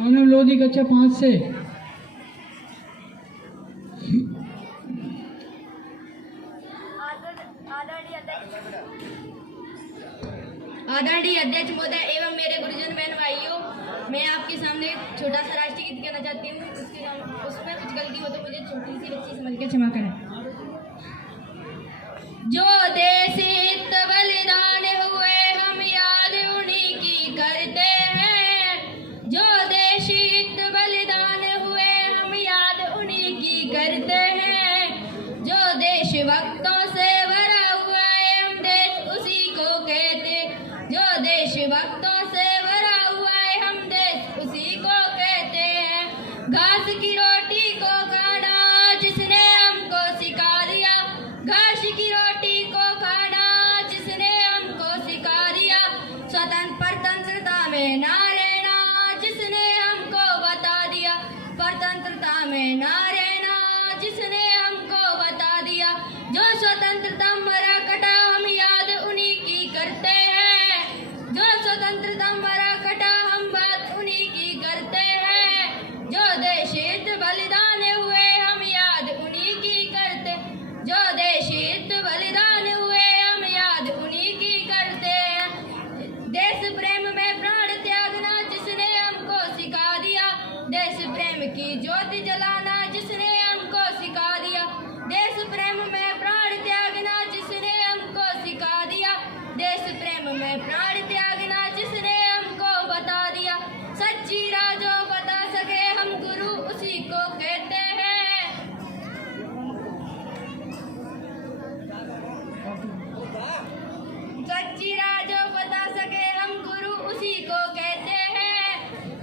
सोनम लोधी कक्षा 5 से। आदरणीय अध्यक्ष महोदय एवं मेरे गुरुजन बहन भाइयों, मैं आपके सामने छोटा सा राष्ट्रीय गीत कहना चाहती हूँ। उसमें कुछ गलती हो तो मुझे छोटी सी बच्ची समझ के क्षमा करें। जो देश हित बलिदान हुए हम याद उन्हीं की करते हैं। जो देश हित बलिदान हुए हम याद उन्हीं की करते हैं। जो देश भक्तों से भरा हुआ है हम देश उसी को कहते। जो देश भक्तों से भरा हुआ है हम देश उसी को कहते हैं। घास की रोटी को खाना जिसने हमको सिखा दिया। घास की रोटी को खाना जिसने हमको सिखा दिया। स्वतंत्रता में ना रहना जिसने हमको बता दिया। स्वतंत्रता में ना रहना जिसने हमको बता दिया। जो स्वतंत्रता मरा कटा हम याद उन्हीं की करते हैं। जो स्वतंत्रता मरा कटा हम बात उन्हीं की करते हैं। जो देश हित बलिदान हुए हम याद उन्हीं की करते। जो देश हित बलिदान हुए हम याद उन्हीं की करते हैं। देश प्रेम में प्राण त्यागना जिसने हमको सिखा दिया। देश प्रेम की ज्योति जलाना जिसने हमको सिखा दिया। देश प्रेम में प्राण त्यागना जिसने हमको सिखा दिया। देश प्रेम में प्राण त्यागना जिसने हमको बता दिया। सच्ची राह जो बता सके हम गुरु उसी को कहते हैं। सच्ची राह जो बता सके हम गुरु उसी को कहते हैं।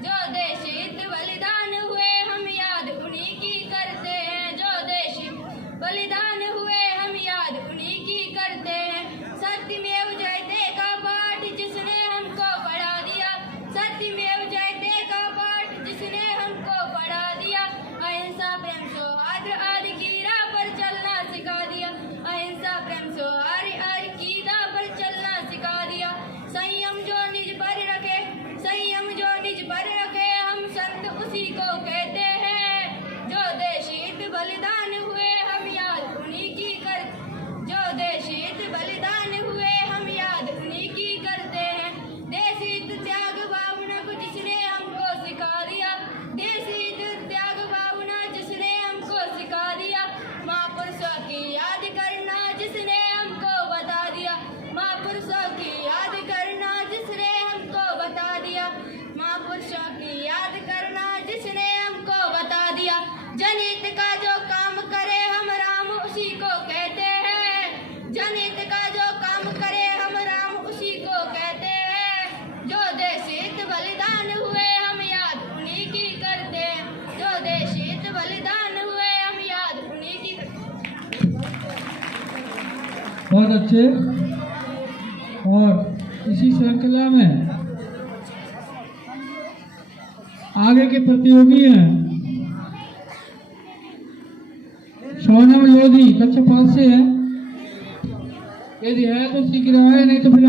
जो देश हित बलिदान हुए हम याद उन्हीं की करते हैं। जो देश बलिदान हुए हम याद उन्हीं की करते हैं। सत्यमेव जयते का पाठ जिसने हमको पढ़ा दिया। सत्यमेव जयते का पाठ जिसने हमको पढ़ा दिया। अहिंसा प्रेम सौहार्द आदि की राह पर चलना सिखा दिया। अहिंसा प्रेम सौहार्द आदि की राह पर चलना सिखा दिया। संयम जो निज पर रखे। संयम जो निज पर रखे हम संत उसी को कहते हैं। जो देश हित बलिदान हुए हम याद उन्हीं की कर। जो देश हित बलिदान हुए हम याद उन्हीं की करते हैं। देश हित त्याग भावना को जिसने हमको सिखा दिया। देश हित त्याग भावना जिसने हमको सिखा दिया। महापुरुषों की याद करना जिसने हमको बता दिया। महापुरुषों की याद करना जिसने हमको बता दिया। महापुरुषों की याद करना जिसने हमको बता दिया। जनहित का जो काम करे हम राम उसी को कहते हैं। जनहित का जो काम करे हम राम उसी को कहते हैं। जो देश हित बलिदान हुए हम याद उन्हीं की करते हैं। जो देश हित बलिदान हुए हम याद उन्हीं की। बहुत अच्छे। और इसी श्रृंखला में आगे के प्रतियोगी हैं सोनम लोधी कक्षा 5 से है। यदि है तो सीख रहा है, नहीं तो फिर